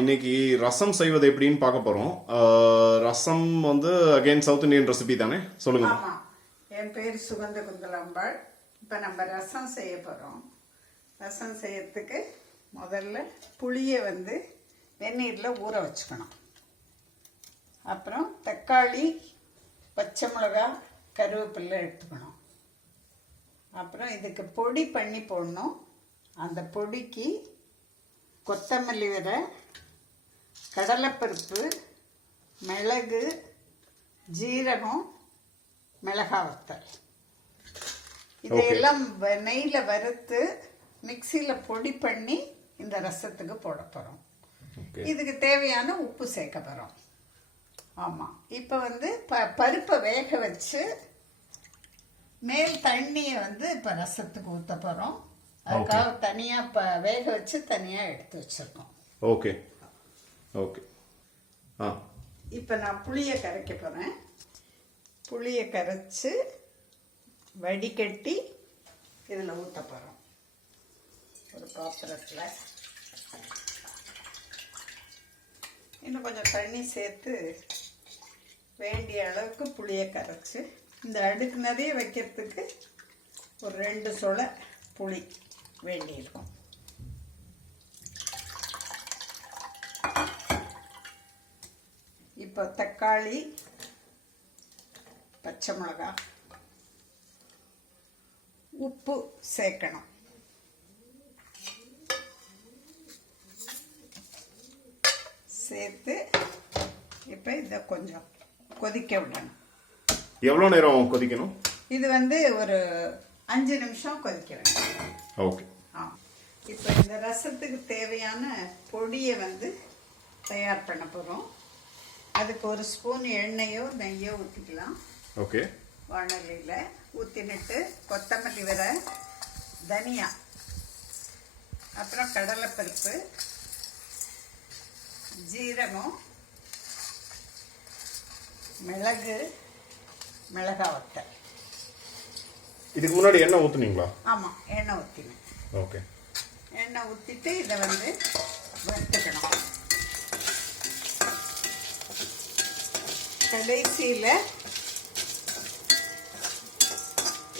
இன்னைக்கு ரசம் செய்வது எப்படின்னு பார்க்க போறோம். ரசம் வந்து அகைன் சவுத் இந்தியன் ரெசிபி தானே, சொல்லுங்க. ஆமா, என் பேர் சுகந்த குந்தலாம்பாள். இப்போ நம்ம ரசம் செய்ய போறோம். ரசம் செய்யறதுக்கு முதல்ல புளியை வந்து வெந்நீரில் ஊற வச்சுக்கணும். அப்புறம் தக்காளி, பச்சை மிளகாய், கருவேப்பிலை எடுத்துக்கணும். அப்புறம் இதுக்கு பொடி பண்ணி போடணும். அந்த பொடிக்கு கொத்தமல்லி விதை, கடலைப்பருப்பு, மிளகு, ஜீரகம், மிளகாய் வத்தல், இதையெல்லாம் நெய்யில் வறுத்து மிக்சியில் பொடி பண்ணி இந்த ரசத்துக்கு போட போகிறோம். இதுக்கு தேவையான உப்பு சேர்க்க போகிறோம். ஆமாம், இப்போ வந்து பருப்பை வேக வச்சு மேல் தண்ணியை வந்து இப்போ ரசத்துக்கு ஊற்ற போகிறோம். அதுக்காக தனியாக வேக வச்சு தனியாக எடுத்து வச்சிருக்கோம். Okay okay. இப்போ நான் புளியை கரைக்க போகிறேன். புளியை கரைச்சி வடிகட்டி இதில் ஊற்ற போகிறோம். ஒரு பாத்திரத்தில் இன்னும் கொஞ்சம் தண்ணி சேர்த்து வேண்டிய அளவுக்கு புளியை கரைச்சி இந்த அடுக்கு நிறைய வைக்கிறதுக்கு ஒரு 2 சொலை புளி வேண்டியிருக்கும். இப்போ தக்காளி, பச்சை மிளகாய், உப்பு சேர்க்கணும். சேர்த்து இப்போ இதை கொஞ்சம் கொதிக்க விடணும். எவ்வளோ நேரம் கொதிக்கணும்? இது வந்து ஒரு 5 நிமிஷம் கொதிக்க வேண்டும். ஓகே. இப்போ இந்த ரசத்துக்கு தேவையான பொடியை வந்து தயார் பண்ண போகிறோம். அதுக்கு ஒரு ஸ்பூன் எண்ணெயோ நெய்யோ ஊற்றிக்கலாம். ஓகே. வானலியில் ஊற்றினிட்டு கொத்தமல்லி விதை, தனியா, அப்புறம் கடலைப்பருப்பு, ஜீரகம், மிளகு, மிளகாய் வத்தல். இதுக்கு முன்னாடி எண்ணெய் ஊற்றுனீங்களா? ஆமாம், எண்ணெய் ஊற்றினேன். ஓகே. எண்ணெய் ஊற்றிட்டு இதை வந்து வறுத்துக்கணும். கடைசியில்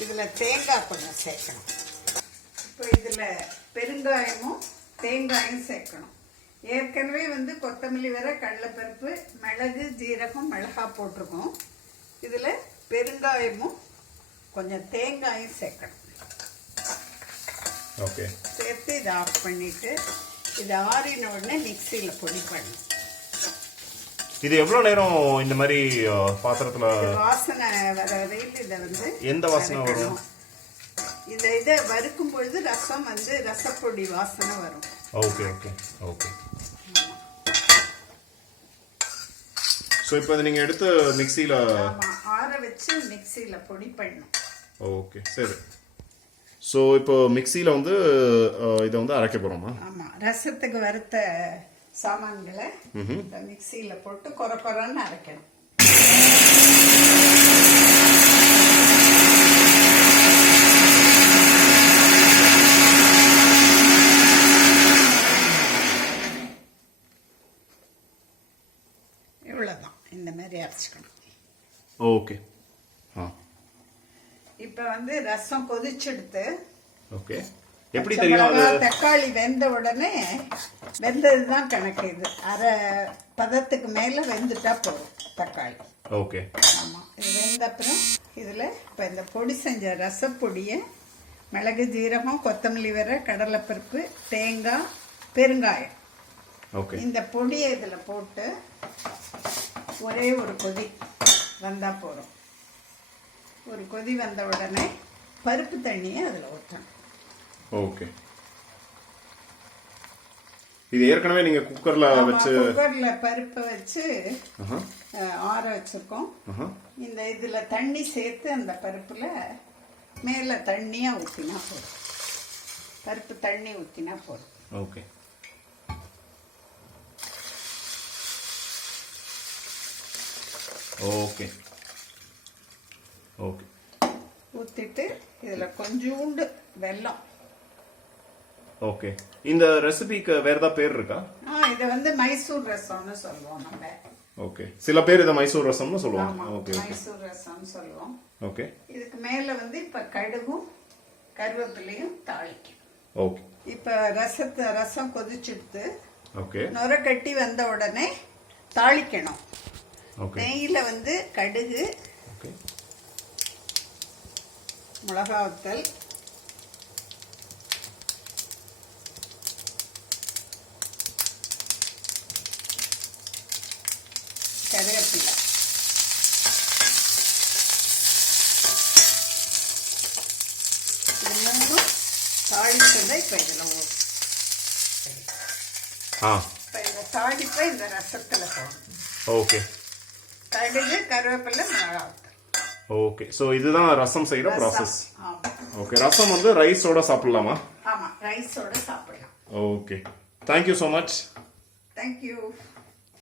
இதில் தேங்காய் கொஞ்சம் சேர்க்கணும். இப்போ இதில் பெருங்காயமும் தேங்காயும் சேர்க்கணும். ஏற்கனவே வந்து கொத்தமல்லி விதை, கடலைப்பருப்பு, மிளகு, ஜீரகம், மிளகாய் போட்டிருக்கோம். இதில் பெருங்காயமும் கொஞ்சம் தேங்காயும் சேர்க்கணும். ஓகே. சேர்த்து இதை ஆஃப் பண்ணிவிட்டு இது ஆறின உடனே மிக்சியில் பொடி பண்ணணும். இது எவ்வளோ நேரம் இந்த மாதிரி பாத்திரத்தில் வாசனை வர வரையில் இதை வந்து எந்த வாசனை வரும்? இதை வறுக்கும் பொழுது ரசம் வந்து ரசப்பொடி வாசனை வரும். Okay okay okay. ஸோ இப்போ இதை நீங்கள் எடுத்து மிக்சியில் ஆற வச்சு மிக்சியில் பொடி பண்ணணும். ஓகே, சரி. ஸோ இப்போ மிக்சியில் வந்து இதை வந்து அரைக்க போகிறோமா? ஆமாம், ரசத்துக்கு வறுத்த சாமான்களை மிக்சியில் போட்டு கொரன்னு அரைக்கணும். இவ்வளோதான், இந்த மாதிரி அரைச்சிக்கணும். ஓகே. இப்போ வந்து ரசம் கொதிச்செடுத்து, ஓகே, எப்படி தெரியும்? தக்காளி வெந்த உடனே வெந்தது தான் கணக்கு. இது அரை பதத்துக்கு மேலே வெந்துட்டா போதும் தக்காளி. ஓகே. ஆமாம், இது வெந்த அப்புறம் இதில் இப்போ இந்த பொடி செஞ்ச ரசப்பொடியை மிளகு, ஜீரகம், கொத்தமல்லி விதை, கடலைப்பருப்பு, தேங்காய், பெருங்காயம், ஓகே, இந்த பொடியை இதில் போட்டு ஒரே ஒரு கொதி வந்தால் போதும். ஒரு கொதி வந்த உடனே பருப்பு தண்ணியை அதில் ஊற்றணும். ஓகே. இது ஏற்கனவே நீங்க குக்கர்ல வச்சு பருப்பை வச்சு ஆற வச்சிருக்கோம். இந்த இதுல தண்ணி சேர்த்து அந்த பருப்புல மேல தண்ணியா ஊத்தினா போதும். பருப்பு தண்ணி ஊத்தினா போதும். ஓகே. Okay okay. ஊத்திட்டு இதுல கொஞ்சோண்டு வெல்லம். ஓகே. இந்த ரெசிபிக்கு வேற ஏதாவது பேர் இருக்கா? ரசம் இது வந்து மைசூர் ரசம்னு சொல்லுவோம் நம்ம. ஓகே, சில பேர் இதை மைசூர் ரசம்னு சொல்லுவாங்க. ஆமா, ஓகே மைசூர் ரசம்னு சொல்லுவோம். ஓகே இதுக்கு மேல வந்து இப்ப கடுகும் கருவேப்பிலையும் தாளிக்கும். ஓகே இப்ப ரசம் கொதிச்சுடுத்து ஓகே நுர கட்டி வந்த உடனே தாளிக்கணும். ஓகே நெய்யில வந்து கடுகு, ஓகே மிளகாத்தல், கருவேப்பிலை, இது மூணும் தாளிச்சதை இப்ப இதுல ஆ இப்ப இந்த தாளிப்பை இந்த ரசத்துல போடணும். ஓகே கடுகு, கருவேப்பிலை, மிளகாத்தல். ஓகே, ஸோ இதுதான் ரசம் செய்யற ப்ராசஸ். ஆமா ஓகே, ரசம் வந்து ரைஸோட சாப்பிடலாமா? ஆமா, ரைஸோட சாப்பிடலாம். Okay, thank you so much. Thank you.